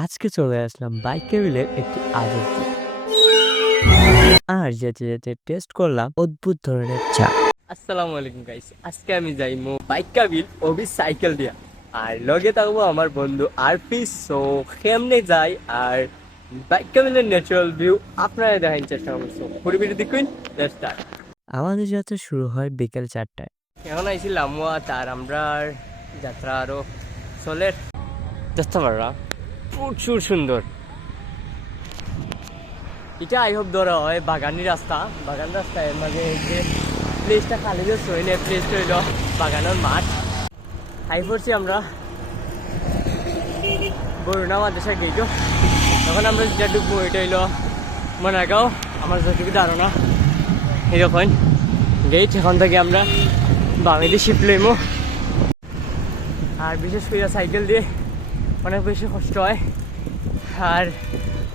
আজকে চলে আসলাম বাইক কেবিলের একটি আজব দ্বীপ। আর যেতে যেতে টেস্ট করলাম অদ্ভুত ধরনের চা। আসসালামু আলাইকুম গাইস, আজকে আমি যাইমু বাইক কাবিল ওবি সাইকেল দিয়া আর লগে থাকবো আমার বন্ধু আরপি। সো কেমনে যাই আর বাইক কাবিলের ন্যাচারাল ভিউ আপনারা দেখার চেষ্টা করছো। পুরো ভিডিও দেখুন, লেটস স্টার্ট। আমাদের যাত্রা শুরু হয় বিকেল 4টায়। এখন আইছি লামুয়া, তার আমরা যাত্রা আরো চলে দেখতে পাররা প্রচুর সুন্দর। এটা আই হোপ ধরা হয় বাগানি রাস্তা, বাগান রাস্তায় মাঝে যে প্লেসটা খালি যে সইনে প্লেসটা হইল বাগানের মাঠ। আই পড়ছি আমরা বরুণা মাদ্রাসা গেইট। তখন আমরা যেটা ঢুকবো এটা হইল মনাগাঁও, আমার যতটুকু ধারণা এরকম গেইট। এখন থেকে আমরা বামে দিয়ে শিফট লইমো। আর বিশেষ করে সাইকেল দিয়ে অনেক বেশি কষ্ট হয়, আর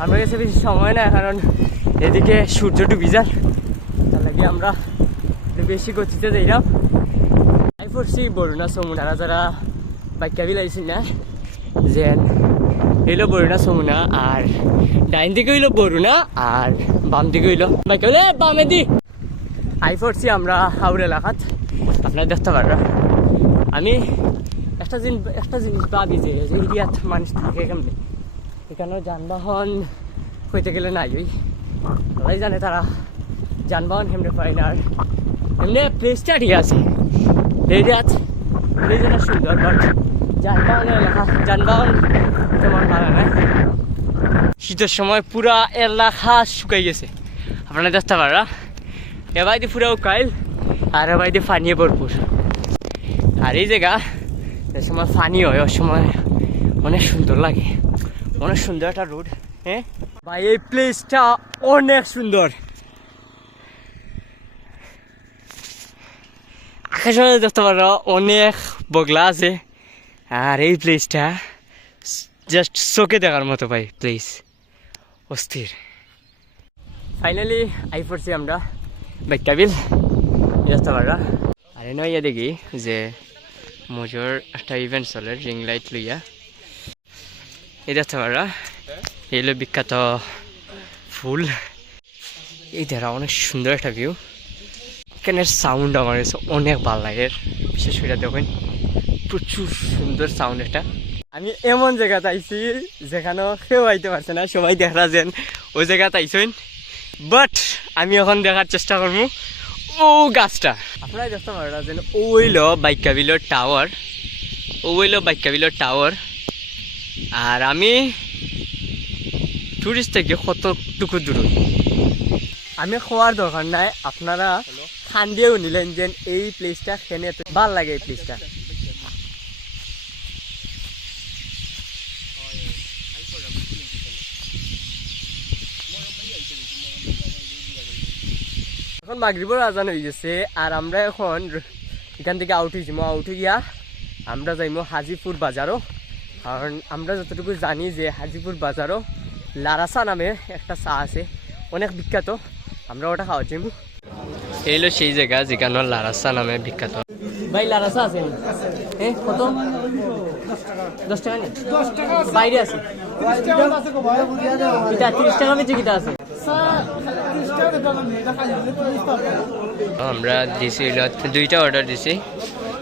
আমার কাছে বেশি সময় না, কারণ এদিকে সূর্য ডুবি যান, তার লাগে আমরা একটু বেশি গতিতে যাইলাম। আই পড়ছি বরুণা সমুনা। যারা বাইক কাবিল আইসি না যে হইলো বরুণা সমুনা, আর ডাইন দিকে হইলো বরুণা আর বাম দিকে হইলো বাইক কাবিল বামে দি। আই পড়ছি আমরা হাওড় এলাকাত, আপনারা দেখতে পারবেন। আমি একটা জিনিস ভাবি যে এরিয়াত মানুষ থাকে কেমনি, এখানে যানবাহন হইতে গেলে নাই, ওই ওরাই জানে তারা যানবাহন কেমনে পায় না। আর এমনি প্লেসটা ঠিক আছে, এরিয়াত প্লেসটা সুন্দর, বাট যানবাহনের এলাকা যানবাহন তেমন ভালো নাই। শীতের সময় পুরা এলাকা শুকাই গেছে, আপনারা দেখতে পারা। এবার দিয়ে পুরা কাইল আর এবার দিয়ে পানিয়ে ভরপুর। আর এই জায়গা যে সময় পানি হয় ওই সময় অনেক সুন্দর লাগে, অনেক সুন্দর একটা রোড। হ্যাঁ ভাই, এই প্লেসটা অনেক সুন্দর। আকাশে দেখতে পারো অনেক বগলা আছে, আর এই প্লেসটা জাস্ট চোখে দেখার মতো ভাই, প্লেস অস্থির। ফাইনালি আই পড়ছি আমরা বাইক কাবিল, দেখতে পারা। আর নয় ইয়া দেখি যে মজুর একটা ইভেন্ট চলে রিং লাইট লইয়া, এই দেখতে পারা। এগুলো বিখ্যাত ফুল, এই দেখা অনেক সুন্দর একটা ভিউ। এখানের সাউন্ড আমার কাছে অনেক ভালো লাগে, বিশেষ করে দেখুন প্রচুর সুন্দর সাউন্ড একটা। আমি এমন জায়গাতে আইছি যেখানে কেউ আইতে পারছে না, সবাই দেখা যেন ওই জায়গাতে আইসেন। বাট আমি এখন দেখার চেষ্টা করবো ও গাছটা। আপনারা দেখতে পারেন যেন ওইল বাইক কাবিলের টাওয়ার, ওইল বাইক কাবিলের টাওয়ার। আর আমি টুরিস্ট থেকে কতটুকু দূর, আমি খোয়ার দরকার নাই, আপনারা খান দিয়েও নিলেন যে এই প্লেসটা খেনে ভাল লাগে। এই প্লেসটা এখন মাগরিবের আজান হয়ে গেছে, আর আমরা এখন এখান থেকে আউট হইয়া আমরা যাইমো হাজিপুর বাজারও। কারণ আমরা যতটুকু জানি যে হাজিপুর বাজারও লারাসা নামে একটা চা আছে, অনেক বিখ্যাত, আমরা ওটা খাওয়া যাইব। এই হলো সেই জায়গা যেখানে লারাসা নামে বিখ্যাত। ভাই লারাসা আছে কত? 10 টাকা নেই, বাইরে আছে 30 টাকা বেচে কিটা আছে। আমরা দিছি দুইটা অর্ডার দিছি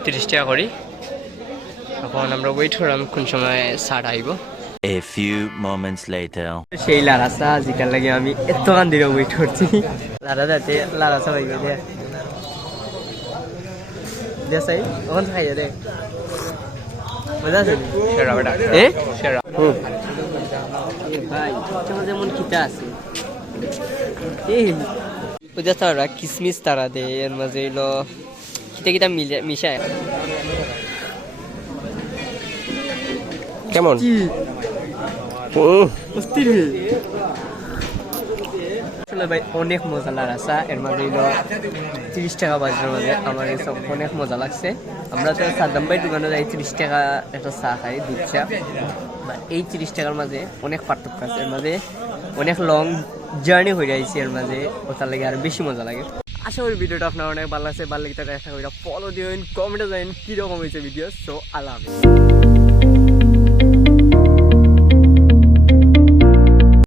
30 টাকা করি। এখন আমরা ওয়েট করলাম কোন সময় ছাড় আইব। A few moments later. সেই লারাসা যেটার লাগে আমি এতক্ষণ ধরে ওয়েট করছি। লারাসা পাইবে দে দেসাই ওখান খাইয়া দে মজা আছে। ভাই যেমন খিতা আছে এই ওই তারা কিসমিস তারা দে, এর মাঝে এলো খিতা খিতা মিশায়। কেমন ভাই অনেক মজা লাগাছে। এর মাঝে 30 টাকা বাজারের মাঝে আমার এইসব অনেক মজা লাগছে। আমরা তো সাদ্দাম ভাই দোকানে যাই 30 টাকা একটা চা খাই, দুধ চা। এই 30 টাকার মাঝে অনেক পার্থক্য আছে, এর মাঝে অনেক লং জার্নি হয়ে যাইছে, এর মাঝে ওটার লাগে আর বেশি মজা লাগে। আশা করি ভিডিওটা আপনার অনেক ভালো লাগছে, ভালো লাগে একটা ফলো দিন, কমেন্টে জানেন কিরকম হয়েছে ভিডিও। সো আল্লাহ হাফেজ।